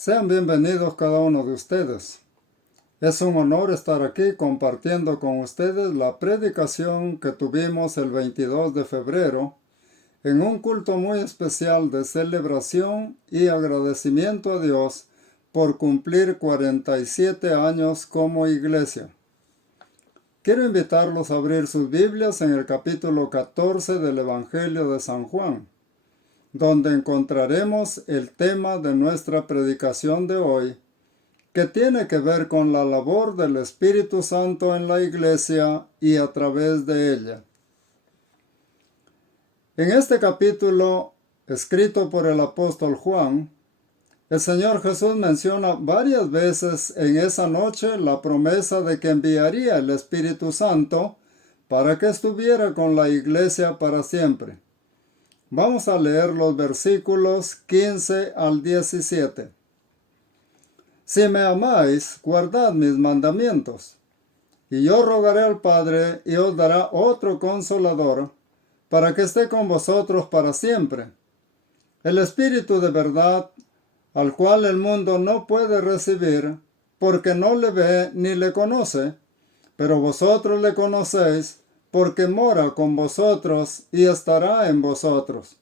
Sean bienvenidos cada uno de ustedes. Es un honor estar aquí compartiendo con ustedes la predicación que tuvimos el 22 de febrero en un culto muy especial de celebración y agradecimiento a Dios por cumplir 47 años como iglesia. Quiero invitarlos a abrir sus Biblias en el capítulo 14 del Evangelio de San Juan, donde encontraremos el tema de nuestra predicación de hoy, que tiene que ver con la labor del Espíritu Santo en la iglesia y a través de ella. En este capítulo, escrito por el apóstol Juan, el Señor Jesús menciona varias veces en esa noche la promesa de que enviaría el Espíritu Santo para que estuviera con la iglesia para siempre. Vamos a leer los versículos 15 al 17. Si me amáis, guardad mis mandamientos. Y yo rogaré al Padre, y os dará otro Consolador, para que esté con vosotros para siempre. El Espíritu de verdad, al cual el mundo no puede recibir, porque no le ve ni le conoce, pero vosotros le conocéis, porque mora con vosotros y estará en vosotros.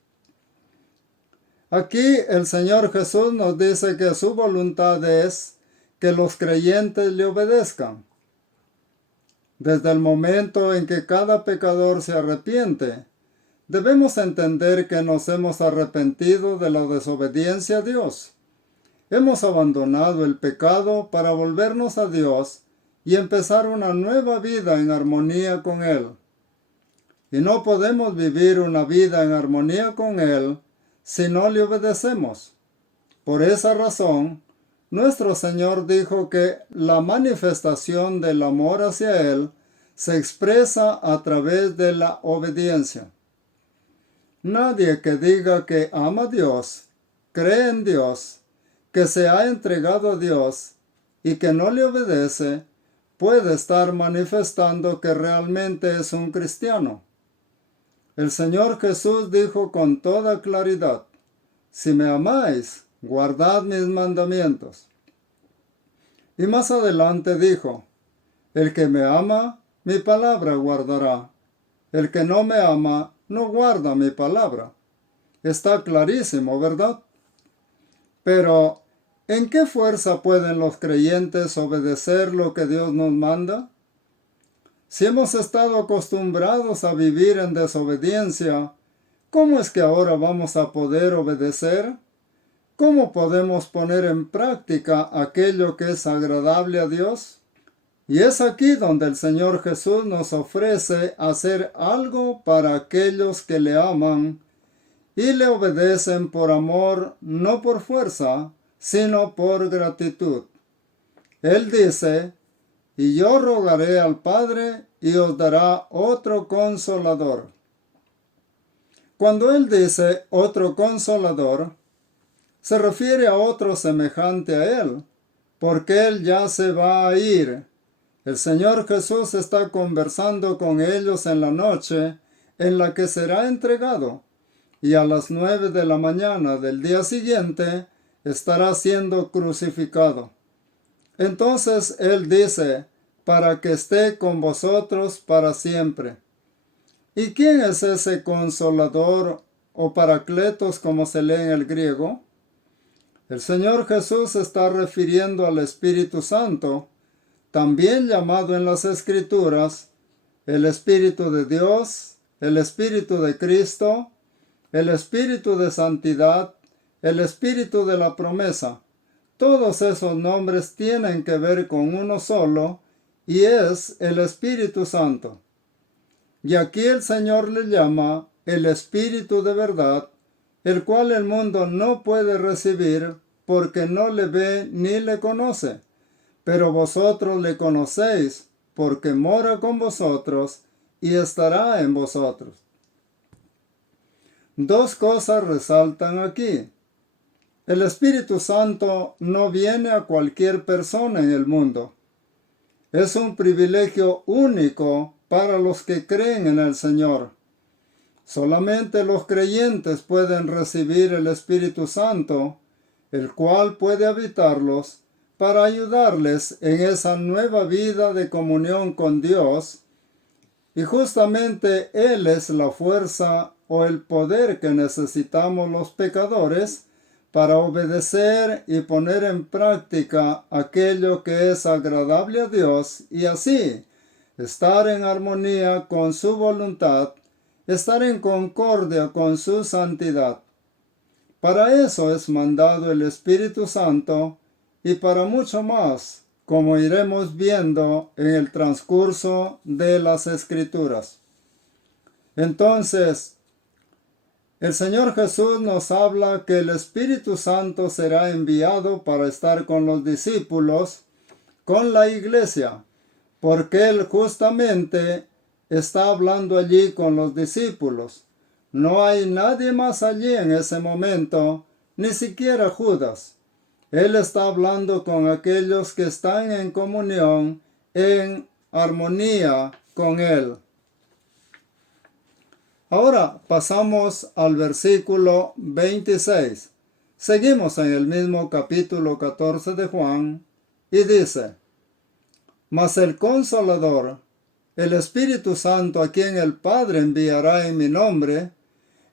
Aquí el Señor Jesús nos dice que su voluntad es que los creyentes le obedezcan. Desde el momento en que cada pecador se arrepiente, debemos entender que nos hemos arrepentido de la desobediencia a Dios. Hemos abandonado el pecado para volvernos a Dios y empezar una nueva vida en armonía con Él. Y no podemos vivir una vida en armonía con Él si no le obedecemos. Por esa razón, nuestro Señor dijo que la manifestación del amor hacia Él se expresa a través de la obediencia. Nadie que diga que ama a Dios, cree en Dios, que se ha entregado a Dios y que no le obedece, puede estar manifestando que realmente es un cristiano. El Señor Jesús dijo con toda claridad: si me amáis, guardad mis mandamientos. Y más adelante dijo: el que me ama, mi palabra guardará. El que no me ama, no guarda mi palabra. Está clarísimo, ¿verdad? Pero, ¿en qué fuerza pueden los creyentes obedecer lo que Dios nos manda? Si hemos estado acostumbrados a vivir en desobediencia, ¿cómo es que ahora vamos a poder obedecer? ¿Cómo podemos poner en práctica aquello que es agradable a Dios? Y es aquí donde el Señor Jesús nos ofrece hacer algo para aquellos que le aman y le obedecen por amor, no por fuerza, sino por gratitud. Él dice: y yo rogaré al Padre y os dará otro Consolador. Cuando Él dice otro Consolador, se refiere a otro semejante a Él, porque Él ya se va a ir. El Señor Jesús está conversando con ellos en la noche en la que será entregado, y a las 9 de la mañana del día siguiente estará siendo crucificado. Entonces Él dice: para que esté con vosotros para siempre. ¿Y quién es ese Consolador o Paracletos, como se lee en el griego? El Señor Jesús está refiriendo al Espíritu Santo, también llamado en las Escrituras el Espíritu de Dios, el Espíritu de Cristo, el Espíritu de Santidad, el Espíritu de la promesa. Todos esos nombres tienen que ver con uno solo, y es el Espíritu Santo. Y aquí el Señor le llama el Espíritu de verdad, el cual el mundo no puede recibir porque no le ve ni le conoce. Pero vosotros le conocéis, porque mora con vosotros y estará en vosotros. Dos cosas resaltan aquí. El Espíritu Santo no viene a cualquier persona en el mundo. Es un privilegio único para los que creen en el Señor. Solamente los creyentes pueden recibir el Espíritu Santo, el cual puede habitarlos para ayudarles en esa nueva vida de comunión con Dios. Y justamente Él es la fuerza o el poder que necesitamos los pecadores para obedecer y poner en práctica aquello que es agradable a Dios y así estar en armonía con su voluntad, estar en concordia con su santidad. Para eso es mandado el Espíritu Santo y para mucho más, como iremos viendo en el transcurso de las Escrituras. Entonces, el Señor Jesús nos habla que el Espíritu Santo será enviado para estar con los discípulos, con la iglesia, porque Él justamente está hablando allí con los discípulos. No hay nadie más allí en ese momento, ni siquiera Judas. Él está hablando con aquellos que están en comunión, en armonía con Él. Ahora pasamos al versículo 26. Seguimos en el mismo capítulo 14 de Juan y dice: Mas el Consolador, el Espíritu Santo, a quien el Padre enviará en mi nombre,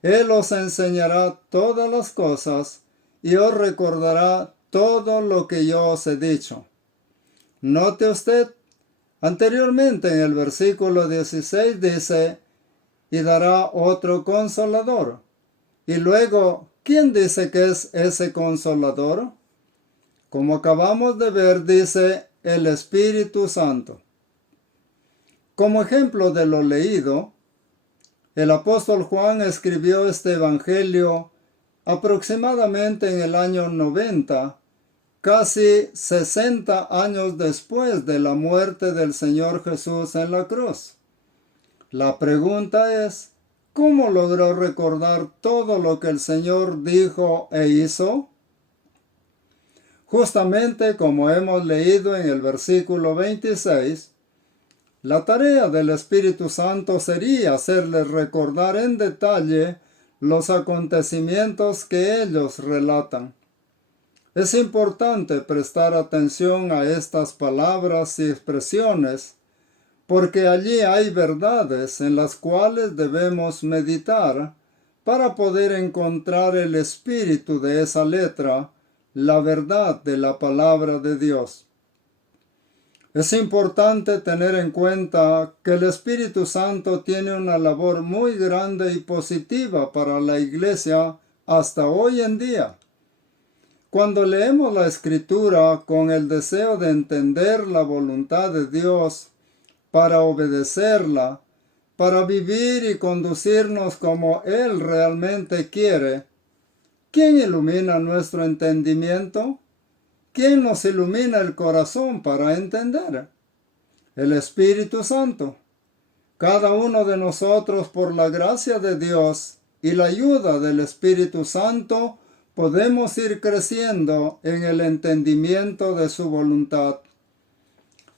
Él os enseñará todas las cosas y os recordará todo lo que yo os he dicho. Note usted, anteriormente en el versículo 16 dice: y dará otro Consolador. Y luego, ¿quién dice que es ese Consolador? Como acabamos de ver, dice el Espíritu Santo. Como ejemplo de lo leído, el apóstol Juan escribió este evangelio aproximadamente en el año 90, casi 60 años después de la muerte del Señor Jesús en la cruz. La pregunta es, ¿cómo logró recordar todo lo que el Señor dijo e hizo? Justamente como hemos leído en el versículo 26, la tarea del Espíritu Santo sería hacerles recordar en detalle los acontecimientos que ellos relatan. Es importante prestar atención a estas palabras y expresiones, porque allí hay verdades en las cuales debemos meditar para poder encontrar el espíritu de esa letra, la verdad de la palabra de Dios. Es importante tener en cuenta que el Espíritu Santo tiene una labor muy grande y positiva para la Iglesia hasta hoy en día. Cuando leemos la Escritura con el deseo de entender la voluntad de Dios, para obedecerla, para vivir y conducirnos como Él realmente quiere, ¿quién ilumina nuestro entendimiento? ¿Quién nos ilumina el corazón para entender? El Espíritu Santo. Cada uno de nosotros, por la gracia de Dios y la ayuda del Espíritu Santo, podemos ir creciendo en el entendimiento de su voluntad.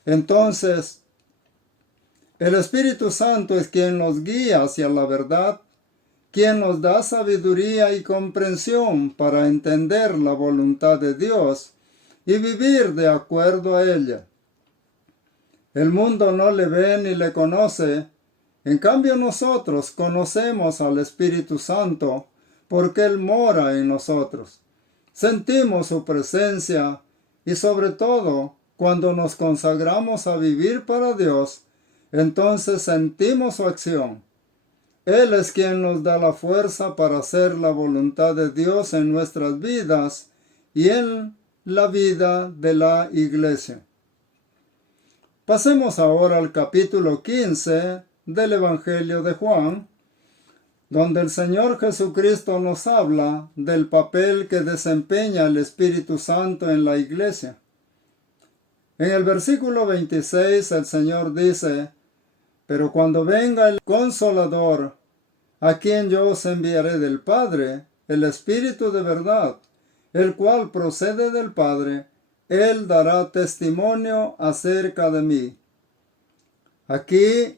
Entonces, el Espíritu Santo es quien nos guía hacia la verdad, quien nos da sabiduría y comprensión para entender la voluntad de Dios y vivir de acuerdo a ella. El mundo no le ve ni le conoce, en cambio nosotros conocemos al Espíritu Santo porque Él mora en nosotros. Sentimos su presencia y sobre todo cuando nos consagramos a vivir para Dios, entonces sentimos su acción. Él es quien nos da la fuerza para hacer la voluntad de Dios en nuestras vidas y en la vida de la iglesia. Pasemos ahora al capítulo 15 del Evangelio de Juan, donde el Señor Jesucristo nos habla del papel que desempeña el Espíritu Santo en la iglesia. En el versículo 26 el Señor dice: pero cuando venga el Consolador, a quien yo os enviaré del Padre, el Espíritu de verdad, el cual procede del Padre, Él dará testimonio acerca de mí. Aquí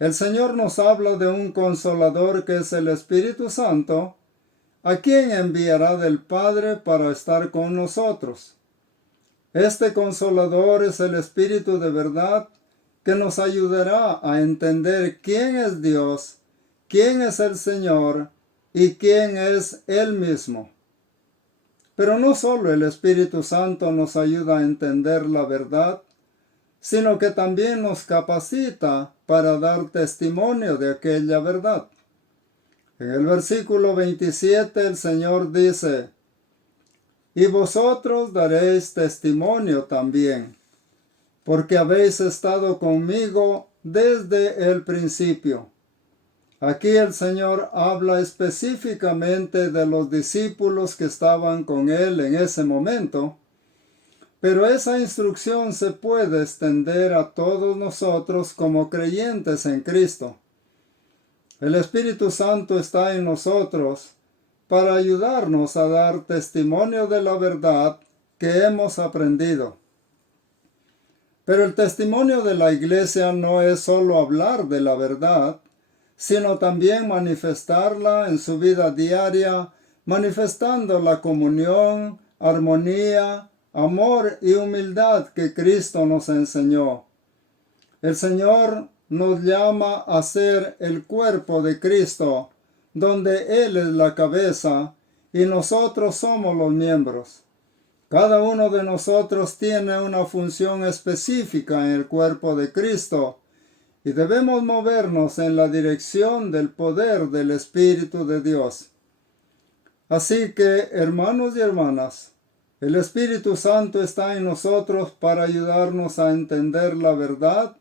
el Señor nos habla de un Consolador que es el Espíritu Santo, ¿a quién enviará del Padre para estar con nosotros? Este Consolador es el Espíritu de verdad que nos ayudará a entender quién es Dios, quién es el Señor y quién es Él mismo. Pero no solo el Espíritu Santo nos ayuda a entender la verdad, sino que también nos capacita para dar testimonio de aquella verdad. En el versículo 27 el Señor dice: y vosotros daréis testimonio también, porque habéis estado conmigo desde el principio. Aquí el Señor habla específicamente de los discípulos que estaban con Él en ese momento, pero esa instrucción se puede extender a todos nosotros como creyentes en Cristo. El Espíritu Santo está en nosotros para ayudarnos a dar testimonio de la verdad que hemos aprendido. Pero el testimonio de la iglesia no es solo hablar de la verdad, sino también manifestarla en su vida diaria, manifestando la comunión, armonía, amor y humildad que Cristo nos enseñó. El Señor nos llama a ser el cuerpo de Cristo, donde Él es la cabeza y nosotros somos los miembros. Cada uno de nosotros tiene una función específica en el cuerpo de Cristo y debemos movernos en la dirección del poder del Espíritu de Dios. Así que, hermanos y hermanas, el Espíritu Santo está en nosotros para ayudarnos a entender la verdad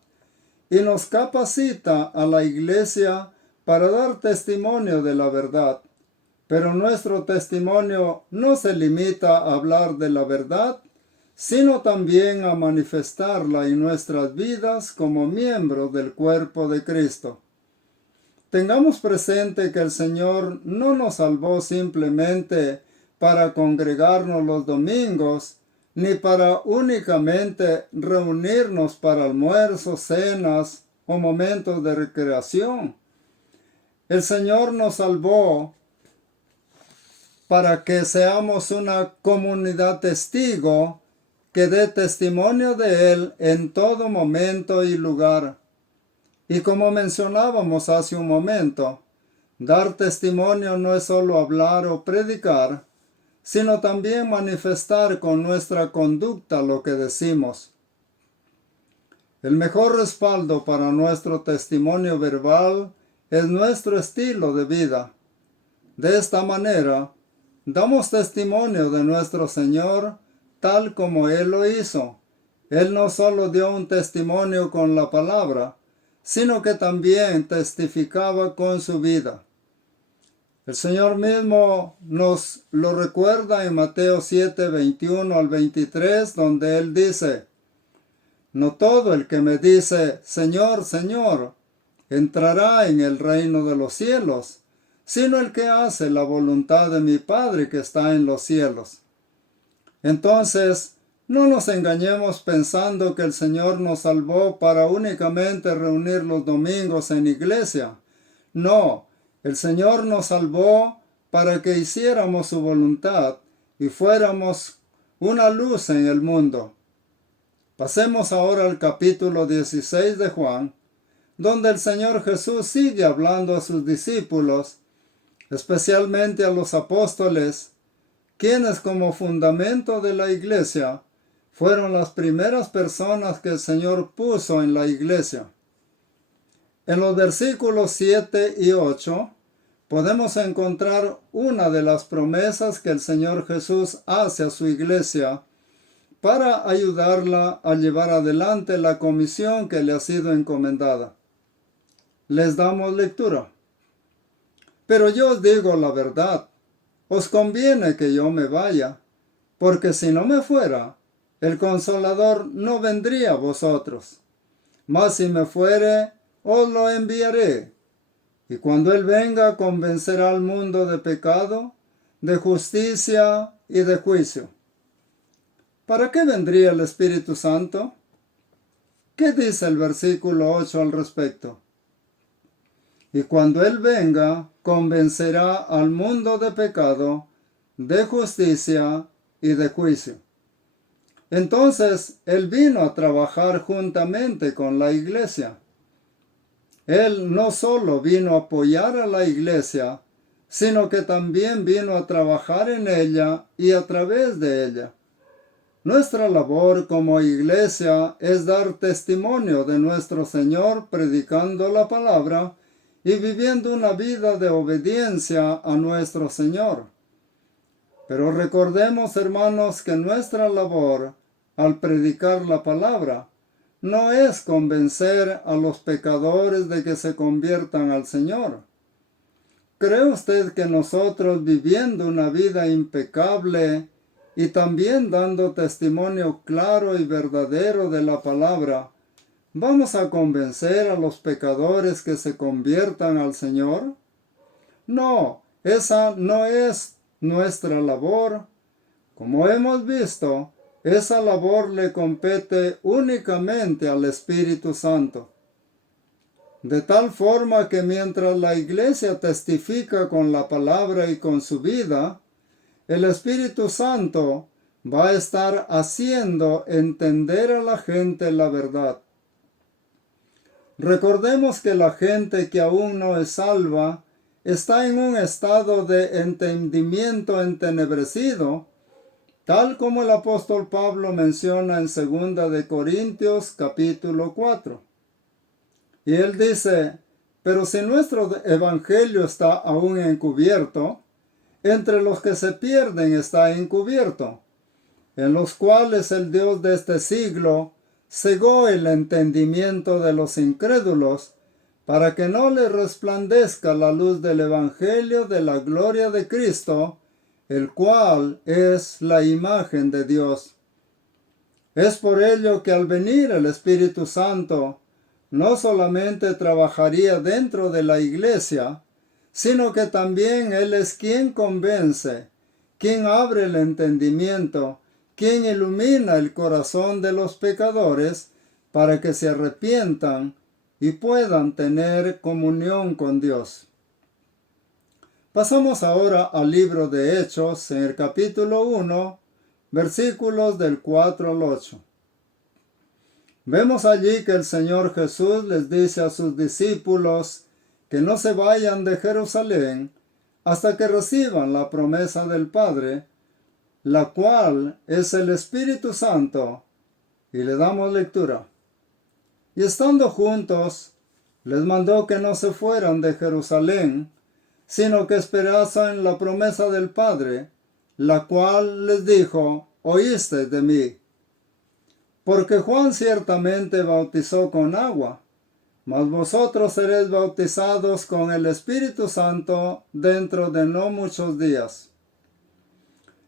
y nos capacita a la iglesia para dar testimonio de la verdad. Pero nuestro testimonio no se limita a hablar de la verdad, sino también a manifestarla en nuestras vidas como miembros del cuerpo de Cristo. Tengamos presente que el Señor no nos salvó simplemente para congregarnos los domingos, ni para únicamente reunirnos para almuerzos, cenas o momentos de recreación. El Señor nos salvó para que seamos una comunidad testigo que dé testimonio de Él en todo momento y lugar. Y como mencionábamos hace un momento, dar testimonio no es solo hablar o predicar, sino también manifestar con nuestra conducta lo que decimos. El mejor respaldo para nuestro testimonio verbal es nuestro estilo de vida. De esta manera, damos testimonio de nuestro Señor tal como Él lo hizo. Él no solo dio un testimonio con la palabra, sino que también testificaba con su vida. El Señor mismo nos lo recuerda en Mateo 7, 21 al 23, donde Él dice: no todo el que me dice, Señor, Señor, entrará en el reino de los cielos, sino el que hace la voluntad de mi Padre que está en los cielos. Entonces, no nos engañemos pensando que el Señor nos salvó para únicamente reunir los domingos en iglesia. No, el Señor nos salvó para que hiciéramos su voluntad y fuéramos una luz en el mundo. Pasemos ahora al capítulo 16 de Juan, donde el Señor Jesús sigue hablando a sus discípulos, especialmente a los apóstoles, quienes como fundamento de la iglesia fueron las primeras personas que el Señor puso en la iglesia. En los versículos 7 y 8 podemos encontrar una de las promesas que el Señor Jesús hace a su iglesia para ayudarla a llevar adelante la comisión que le ha sido encomendada. Les damos lectura. Pero yo os digo la verdad, os conviene que yo me vaya, porque si no me fuera, el Consolador no vendría a vosotros. Mas si me fuere, os lo enviaré. Y cuando Él venga, convencerá al mundo de pecado, de justicia y de juicio. ¿Para qué vendría el Espíritu Santo? ¿Qué dice el versículo 8 al respecto? Y cuando Él venga, convencerá al mundo de pecado, de justicia y de juicio. Entonces, Él vino a trabajar juntamente con la iglesia. Él no solo vino a apoyar a la iglesia, sino que también vino a trabajar en ella y a través de ella. Nuestra labor como iglesia es dar testimonio de nuestro Señor predicando la palabra y viviendo una vida de obediencia a nuestro Señor. Pero recordemos, hermanos, que nuestra labor al predicar la palabra no es convencer a los pecadores de que se conviertan al Señor. ¿Cree usted que nosotros, viviendo una vida impecable y también dando testimonio claro y verdadero de la palabra, vamos a convencer a los pecadores que se conviertan al Señor? No, esa no es nuestra labor. Como hemos visto, esa labor le compete únicamente al Espíritu Santo. De tal forma que mientras la iglesia testifica con la palabra y con su vida, el Espíritu Santo va a estar haciendo entender a la gente la verdad. Recordemos que la gente que aún no es salva está en un estado de entendimiento entenebrecido, tal como el apóstol Pablo menciona en 2 de Corintios capítulo 4. Y él dice, pero si nuestro evangelio está aún encubierto, entre los que se pierden está encubierto, en los cuales el Dios de este siglo cegó el entendimiento de los incrédulos, para que no les resplandezca la luz del evangelio de la gloria de Cristo, el cual es la imagen de Dios. Es por ello que al venir el Espíritu Santo, no solamente trabajaría dentro de la iglesia, sino que también Él es quien convence, quien abre el entendimiento, quien ilumina el corazón de los pecadores para que se arrepientan y puedan tener comunión con Dios. Pasamos ahora al libro de Hechos, en el capítulo 1, versículos del 4 al 8. Vemos allí que el Señor Jesús les dice a sus discípulos que no se vayan de Jerusalén hasta que reciban la promesa del Padre, la cual es el Espíritu Santo, y le damos lectura. Y estando juntos, les mandó que no se fueran de Jerusalén, sino que esperasen la promesa del Padre, la cual les dijo, oísteis de mí. Porque Juan ciertamente bautizó con agua, mas vosotros seréis bautizados con el Espíritu Santo dentro de no muchos días.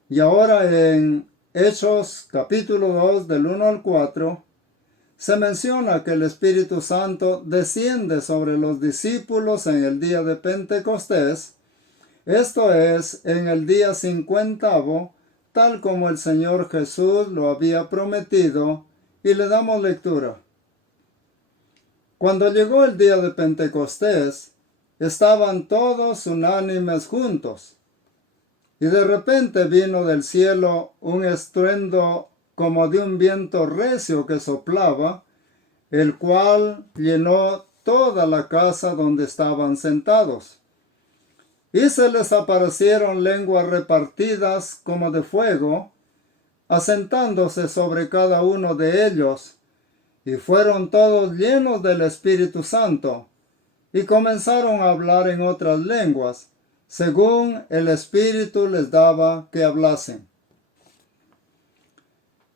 Y ahora en Hechos capítulo 2 del 1 al 4, se menciona que el Espíritu Santo desciende sobre los discípulos en el día de Pentecostés, esto es, en el día 50º, tal como el Señor Jesús lo había prometido, y le damos lectura. Cuando llegó el día de Pentecostés, estaban todos unánimes juntos, y de repente vino del cielo un estruendo como de un viento recio que soplaba, el cual llenó toda la casa donde estaban sentados. Y se les aparecieron lenguas repartidas como de fuego, asentándose sobre cada uno de ellos, y fueron todos llenos del Espíritu Santo, y comenzaron a hablar en otras lenguas, según el Espíritu les daba que hablasen.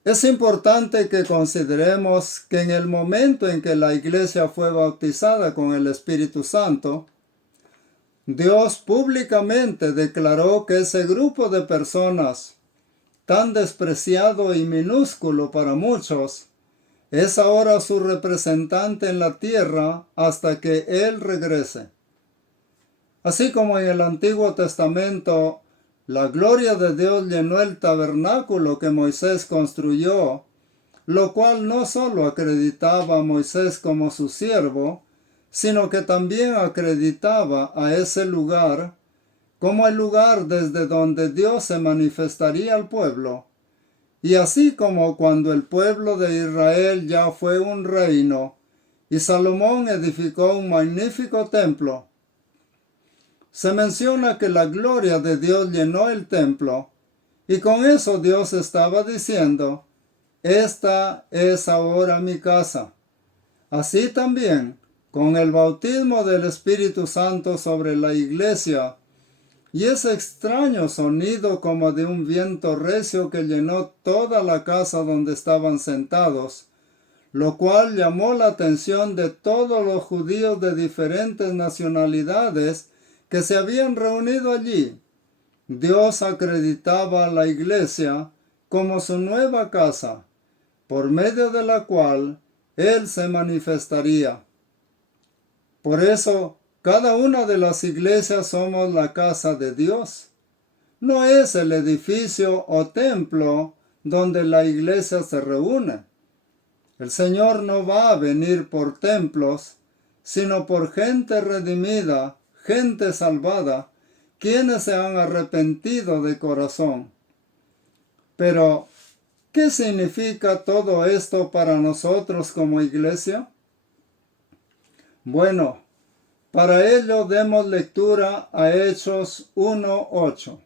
Es importante que consideremos que en el momento en que la iglesia fue bautizada con el Espíritu Santo, Dios públicamente declaró que ese grupo de personas, tan despreciado y minúsculo para muchos, es ahora su representante en la tierra hasta que Él regrese. Así como en el Antiguo Testamento, la gloria de Dios llenó el tabernáculo que Moisés construyó, lo cual no solo acreditaba a Moisés como su siervo, sino que también acreditaba a ese lugar como el lugar desde donde Dios se manifestaría al pueblo. Y así como cuando el pueblo de Israel ya fue un reino, y Salomón edificó un magnífico templo, se menciona que la gloria de Dios llenó el templo, y con eso Dios estaba diciendo, esta es ahora mi casa. Así también, con el bautismo del Espíritu Santo sobre la iglesia, y ese extraño sonido como de un viento recio que llenó toda la casa donde estaban sentados, lo cual llamó la atención de todos los judíos de diferentes nacionalidades que se habían reunido allí. Dios acreditaba a la iglesia como su nueva casa, por medio de la cual Él se manifestaría. Por eso, cada una de las iglesias somos la casa de Dios. No es el edificio o templo donde la iglesia se reúne. El Señor no va a venir por templos, sino por gente redimida, gente salvada, quienes se han arrepentido de corazón. Pero, ¿qué significa todo esto para nosotros como iglesia? Bueno, para ello demos lectura a Hechos 1:8.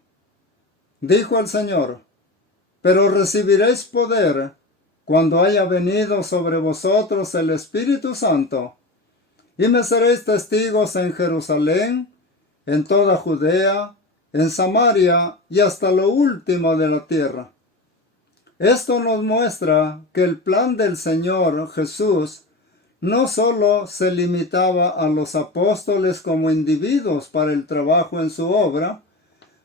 Dijo el Señor, pero recibiréis poder cuando haya venido sobre vosotros el Espíritu Santo, y me seréis testigos en Jerusalén, en toda Judea, en Samaria y hasta lo último de la tierra. Esto nos muestra que el plan del Señor Jesús no solo se limitaba a los apóstoles como individuos para el trabajo en su obra,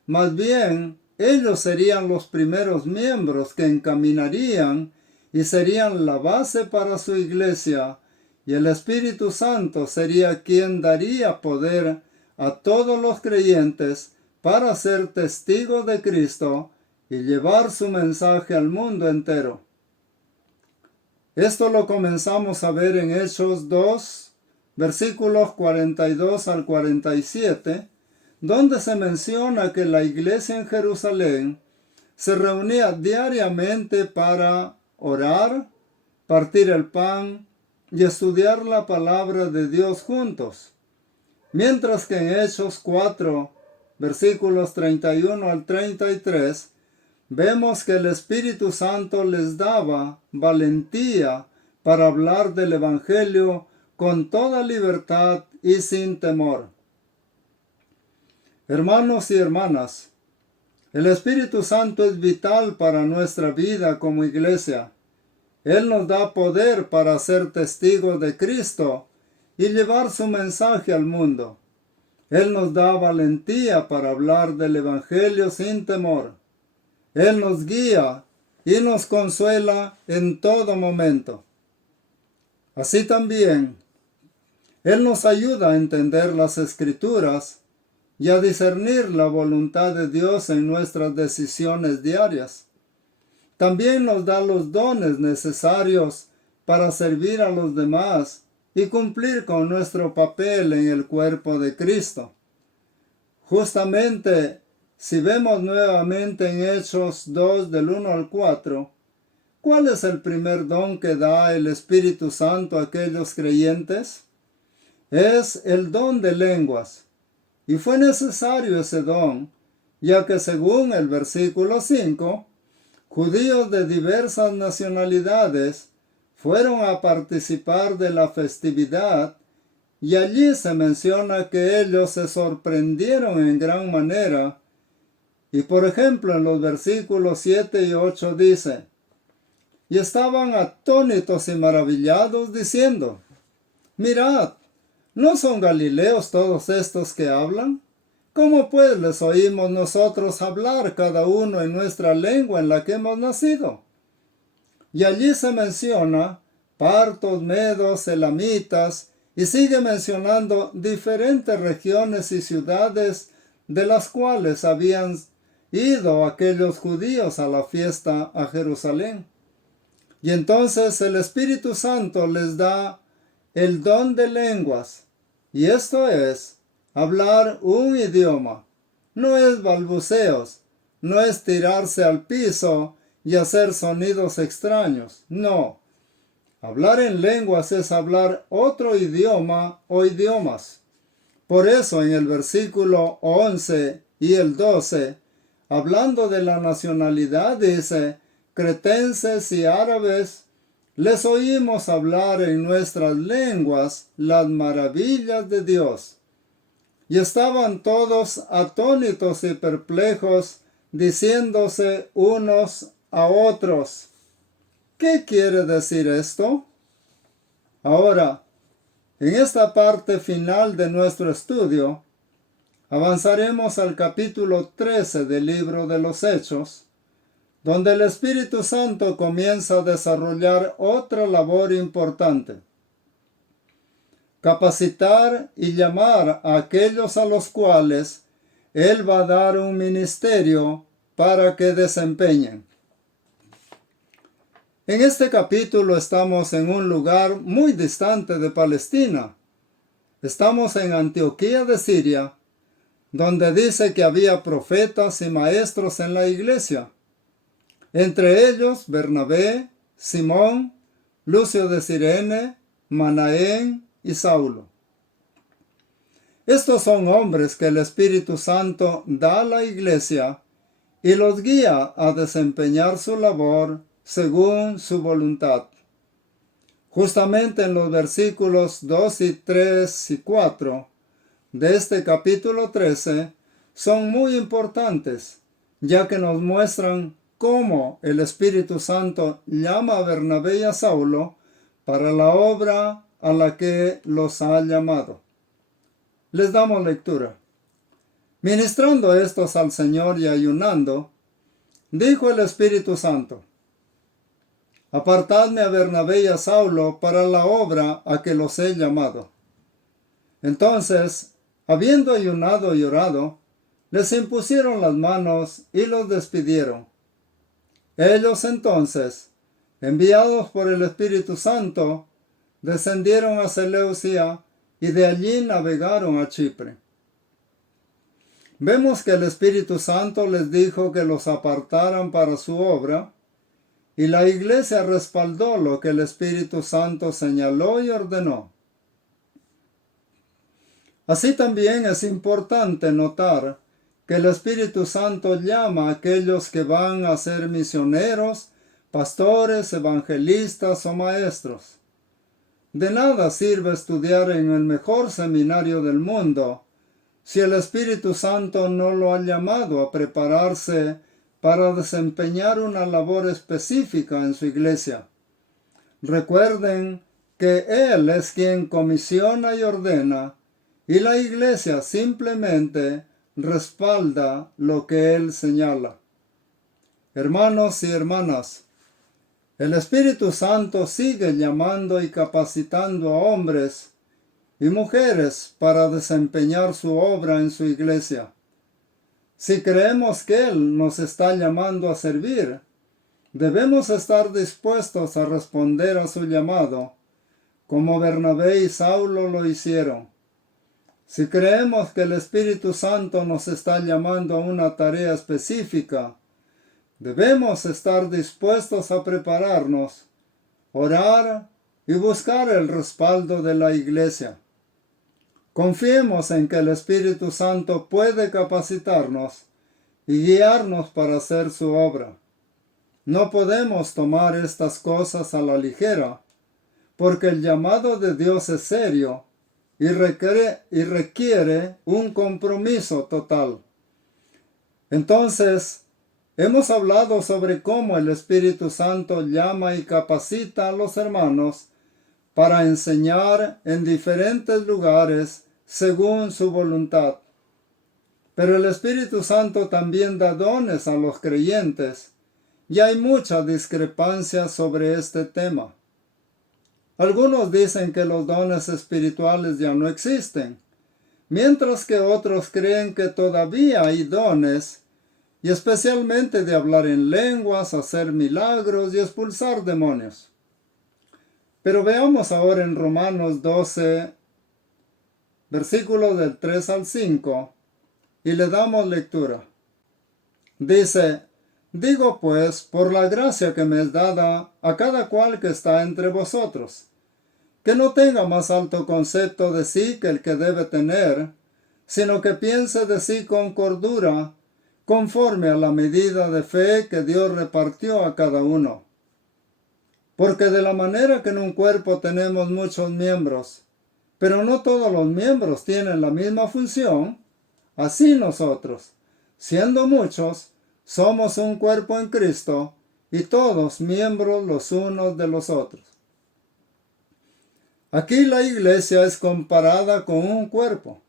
más bien ellos serían los primeros miembros que encaminarían y serían la base para su iglesia, y el Espíritu Santo sería quien daría poder a todos los creyentes para ser testigos de Cristo y llevar su mensaje al mundo entero. Esto lo comenzamos a ver en Hechos 2, versículos 42 al 47, donde se menciona que la iglesia en Jerusalén se reunía diariamente para orar, partir el pan y estudiar la palabra de Dios juntos. Mientras que en Hechos 4, versículos 31 al 33, vemos que el Espíritu Santo les daba valentía para hablar del Evangelio con toda libertad y sin temor. Hermanos y hermanas, el Espíritu Santo es vital para nuestra vida como iglesia. Él nos da poder para ser testigos de Cristo y llevar su mensaje al mundo. Él nos da valentía para hablar del Evangelio sin temor. Él nos guía y nos consuela en todo momento. Así también, Él nos ayuda a entender las Escrituras y a discernir la voluntad de Dios en nuestras decisiones diarias. También nos da los dones necesarios para servir a los demás y cumplir con nuestro papel en el cuerpo de Cristo. Justamente, si vemos nuevamente en Hechos 2 del 1 al 4, ¿cuál es el primer don que da el Espíritu Santo a aquellos creyentes? Es el don de lenguas. Y fue necesario ese don, ya que según el versículo 5, judíos de diversas nacionalidades fueron a participar de la festividad, y allí se menciona que ellos se sorprendieron en gran manera. Y por ejemplo en los versículos 7 y 8 dice, y estaban atónitos y maravillados diciendo, mirad, ¿no son galileos todos estos que hablan? ¿Cómo pues les oímos nosotros hablar cada uno en nuestra lengua en la que hemos nacido? Y allí se menciona partos, medos, elamitas, y sigue mencionando diferentes regiones y ciudades de las cuales habían ido aquellos judíos a la fiesta a Jerusalén. Y entonces el Espíritu Santo les da el don de lenguas, Y esto es hablar un idioma. No es balbuceos, no es tirarse al piso y hacer sonidos extraños. No. Hablar en lenguas es hablar otro idioma o idiomas. Por eso en el versículo 11 y el 12, hablando de la nacionalidad, dice: cretenses y árabes, les oímos hablar en nuestras lenguas las maravillas de Dios. Y estaban todos atónitos y perplejos, diciéndose unos a otros: ¿qué quiere decir esto? Ahora, en esta parte final de nuestro estudio, avanzaremos al capítulo 13 del libro de los Hechos, donde el Espíritu Santo comienza a desarrollar otra labor importante: capacitar y llamar a aquellos a los cuales Él va a dar un ministerio para que desempeñen. En este capítulo estamos en un lugar muy distante de Palestina. Estamos en Antioquía de Siria, donde dice que había profetas y maestros en la iglesia. Entre ellos Bernabé, Simón, Lucio de Cirene, Manaén y Saulo. Estos son hombres que el Espíritu Santo da a la iglesia y los guía a desempeñar su labor según su voluntad. Justamente en los versículos 2 y 3 y 4 de este capítulo 13 son muy importantes, ya que nos muestran cómo el Espíritu Santo llama a Bernabé y a Saulo para la obra a la que los ha llamado. Les damos lectura. Ministrando estos al Señor y ayunando, dijo el Espíritu Santo: apartadme a Bernabé y a Saulo para la obra a que los he llamado. Entonces, habiendo ayunado y orado, les impusieron las manos y los despidieron. Ellos entonces, enviados por el Espíritu Santo, descendieron a Seleucia y de allí navegaron a Chipre. Vemos que el Espíritu Santo les dijo que los apartaran para su obra, y la iglesia respaldó lo que el Espíritu Santo señaló y ordenó. Así también es importante notar que el Espíritu Santo llama a aquellos que van a ser misioneros, pastores, evangelistas o maestros. De nada sirve estudiar en el mejor seminario del mundo si el Espíritu Santo no lo ha llamado a prepararse para desempeñar una labor específica en su iglesia. Recuerden que Él es quien comisiona y ordena, y la iglesia simplemente respalda lo que Él señala. Hermanos y hermanas, el Espíritu Santo sigue llamando y capacitando a hombres y mujeres para desempeñar su obra en su iglesia. Si creemos que Él nos está llamando a servir, debemos estar dispuestos a responder a su llamado, como Bernabé y Saulo lo hicieron. Si creemos que el Espíritu Santo nos está llamando a una tarea específica, debemos estar dispuestos a prepararnos, orar y buscar el respaldo de la iglesia. Confiemos en que el Espíritu Santo puede capacitarnos y guiarnos para hacer su obra. No podemos tomar estas cosas a la ligera, porque el llamado de Dios es serio y requiere un compromiso total. Entonces, hemos hablado sobre cómo el Espíritu Santo llama y capacita a los hermanos para enseñar en diferentes lugares según su voluntad. Pero el Espíritu Santo también da dones a los creyentes, y hay mucha discrepancia sobre este tema. Algunos dicen que los dones espirituales ya no existen, mientras que otros creen que todavía hay dones, y especialmente de hablar en lenguas, hacer milagros y expulsar demonios. Pero veamos ahora en Romanos 12, versículos del 3 al 5, y le damos lectura. Dice: digo pues, por la gracia que me es dada a cada cual que está entre vosotros, que no tenga más alto concepto de sí que el que debe tener, sino que piense de sí con cordura, conforme a la medida de fe que Dios repartió a cada uno. Porque de la manera que en un cuerpo tenemos muchos miembros, pero no todos los miembros tienen la misma función, así nosotros, siendo muchos, somos un cuerpo en Cristo, y todos miembros los unos de los otros. Aquí la iglesia es comparada con un cuerpo.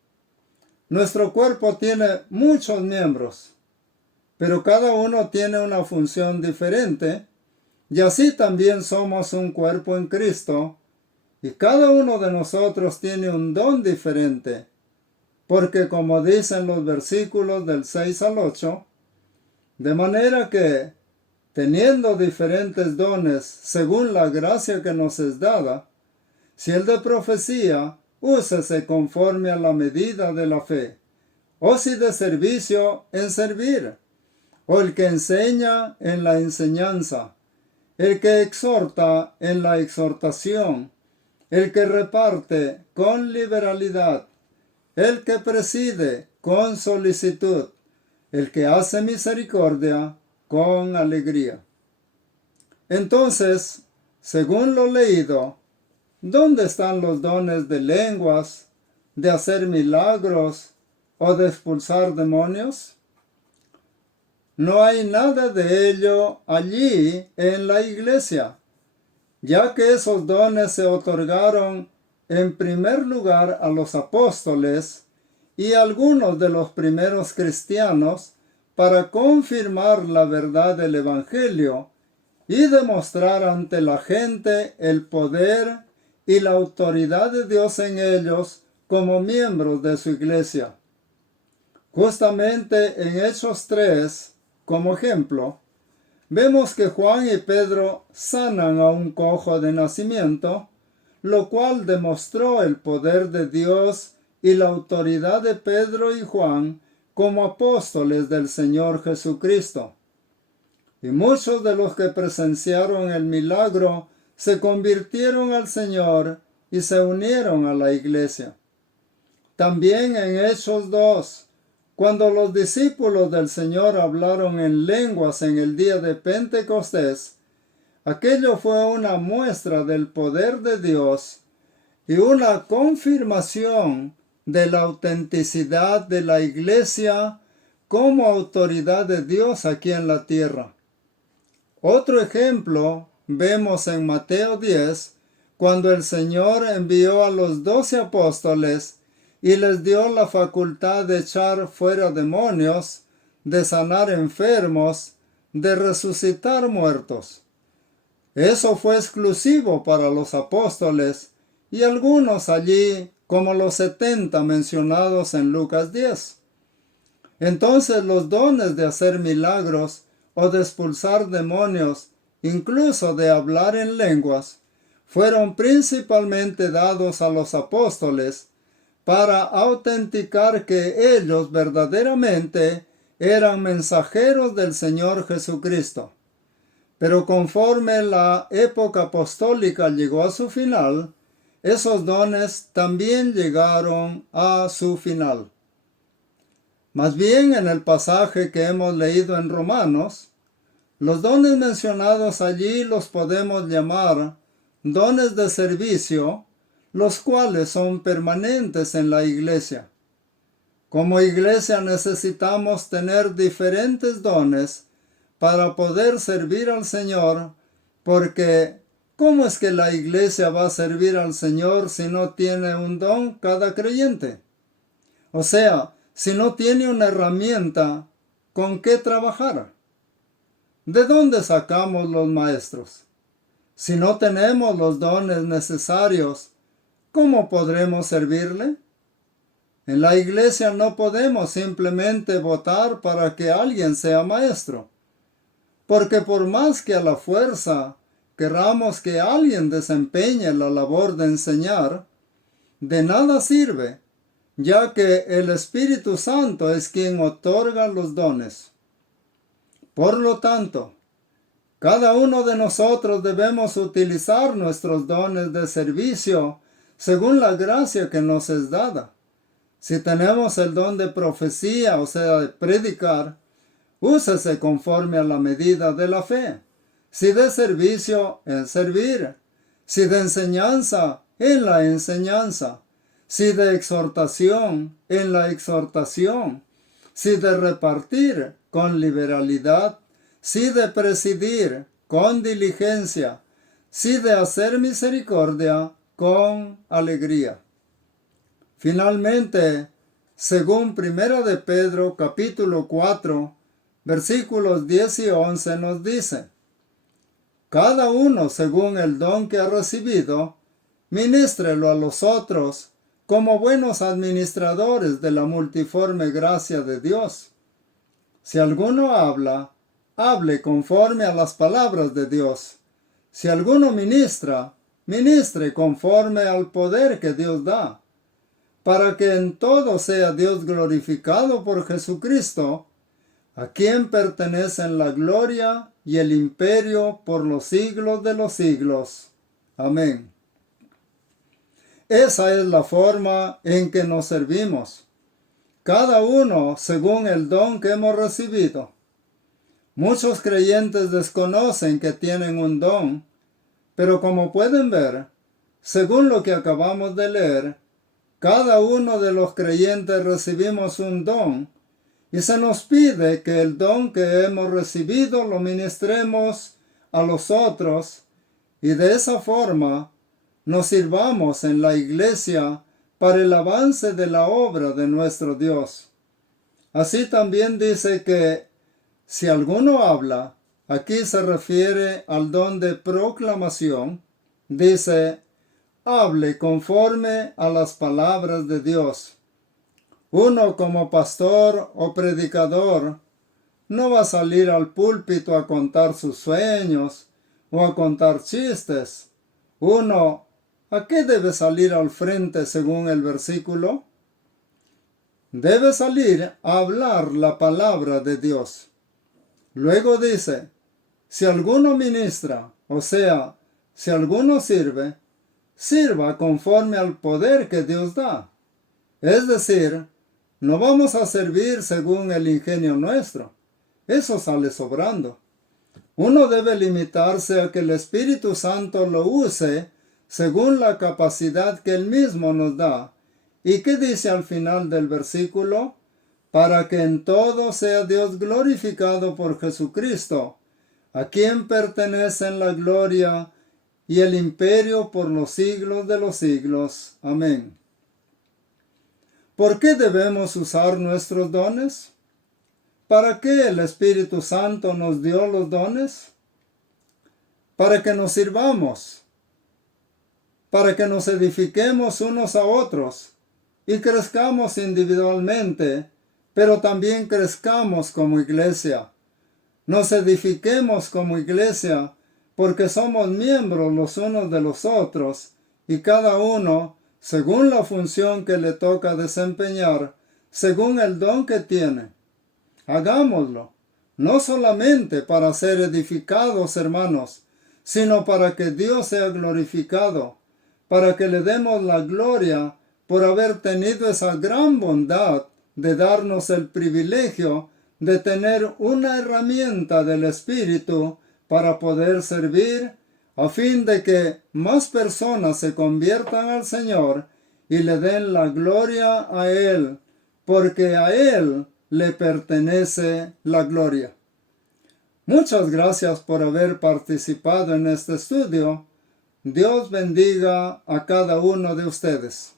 Nuestro cuerpo tiene muchos miembros, pero cada uno tiene una función diferente, y así también somos un cuerpo en Cristo, y cada uno de nosotros tiene un don diferente, porque como dicen los versículos del 6 al 8, de manera que, teniendo diferentes dones según la gracia que nos es dada, si el de profecía, úsese conforme a la medida de la fe, o si de servicio, en servir, o el que enseña en la enseñanza, el que exhorta en la exhortación, el que reparte con liberalidad, el que preside con solicitud, el que hace misericordia con alegría. Entonces, según lo leído, ¿dónde están los dones de lenguas, de hacer milagros o de expulsar demonios? No hay nada de ello allí en la iglesia, ya que esos dones se otorgaron en primer lugar a los apóstoles y a algunos de los primeros cristianos para confirmar la verdad del Evangelio y demostrar ante la gente el poder y la autoridad de Dios en ellos como miembros de su iglesia. Justamente en Hechos 3, como ejemplo, vemos que Juan y Pedro sanan a un cojo de nacimiento, lo cual demostró el poder de Dios y la autoridad de Pedro y Juan como apóstoles del Señor Jesucristo. Y muchos de los que presenciaron el milagro se convirtieron al Señor y se unieron a la iglesia. También en Hechos 2, cuando los discípulos del Señor hablaron en lenguas en el día de Pentecostés, aquello fue una muestra del poder de Dios y una confirmación de la autenticidad de la iglesia como autoridad de Dios aquí en la tierra. Otro ejemplo vemos en Mateo 10, cuando el Señor envió a los 12 apóstoles y les dio la facultad de echar fuera demonios, de sanar enfermos, de resucitar muertos. Eso fue exclusivo para los apóstoles y algunos allí, como los 70 mencionados en Lucas 10. Entonces los dones de hacer milagros o de expulsar demonios, incluso de hablar en lenguas, fueron principalmente dados a los apóstoles para autenticar que ellos verdaderamente eran mensajeros del Señor Jesucristo. Pero conforme la época apostólica llegó a su final, esos dones también llegaron a su final. Más bien en el pasaje que hemos leído en Romanos, los dones mencionados allí los podemos llamar dones de servicio, los cuales son permanentes en la iglesia. Como iglesia necesitamos tener diferentes dones para poder servir al Señor, porque ¿cómo es que la iglesia va a servir al Señor si no tiene un don cada creyente? O sea, si no tiene una herramienta con qué trabajar. ¿De dónde sacamos los maestros? Si no tenemos los dones necesarios, ¿cómo podremos servirle? En la iglesia no podemos simplemente votar para que alguien sea maestro, porque por más que a la fuerza queramos que alguien desempeñe la labor de enseñar, de nada sirve, ya que el Espíritu Santo es quien otorga los dones. Por lo tanto, cada uno de nosotros debemos utilizar nuestros dones de servicio según la gracia que nos es dada. Si tenemos el don de profecía, o sea, de predicar, úsese conforme a la medida de la fe. Si de servicio, en servir. Si de enseñanza, en la enseñanza. Si de exhortación, en la exhortación. Si de repartir, con liberalidad. Si de presidir, con diligencia. Si de hacer misericordia, con alegría. Finalmente, según 1 de Pedro capítulo 4, versículos 10 y 11 nos dice: cada uno según el don que ha recibido, ministrelo a los otros como buenos administradores de la multiforme gracia de Dios. Si alguno habla, hable conforme a las palabras de Dios. Si alguno ministra, ministre conforme al poder que Dios da, para que en todo sea Dios glorificado por Jesucristo, a quien pertenecen la gloria y el imperio por los siglos de los siglos. Amén. Esa es la forma en que nos servimos, cada uno según el don que hemos recibido. Muchos creyentes desconocen que tienen un don, pero como pueden ver, según lo que acabamos de leer, cada uno de los creyentes recibimos un don, y se nos pide que el don que hemos recibido lo ministremos a los otros, y de esa forma nos sirvamos en la iglesia para el avance de la obra de nuestro Dios. Así también dice que si alguno habla, aquí se refiere al don de proclamación, dice: hable conforme a las palabras de Dios. Uno como pastor o predicador no va a salir al púlpito a contar sus sueños o a contar chistes. Uno, ¿a qué debe salir al frente según el versículo? Debe salir a hablar la palabra de Dios. Luego dice: si alguno ministra, o sea, si alguno sirve, sirva conforme al poder que Dios da. Es decir, no vamos a servir según el ingenio nuestro. Eso sale sobrando. Uno debe limitarse a que el Espíritu Santo lo use según la capacidad que Él mismo nos da. ¿Y qué dice al final del versículo? Para que en todo sea Dios glorificado por Jesucristo, a quien pertenecen la gloria y el imperio por los siglos de los siglos. Amén. ¿Por qué debemos usar nuestros dones? ¿Para qué el Espíritu Santo nos dio los dones? Para que nos sirvamos, para que nos edifiquemos unos a otros y crezcamos individualmente, pero también crezcamos como iglesia. Nos edifiquemos como iglesia porque somos miembros los unos de los otros y cada uno según la función que le toca desempeñar, según el don que tiene. Hagámoslo, no solamente para ser edificados, hermanos, sino para que Dios sea glorificado, para que le demos la gloria por haber tenido esa gran bondad de darnos el privilegio de tener una herramienta del Espíritu para poder servir, a fin de que más personas se conviertan al Señor y le den la gloria a Él, porque a Él le pertenece la gloria. Muchas gracias por haber participado en este estudio. Dios bendiga a cada uno de ustedes.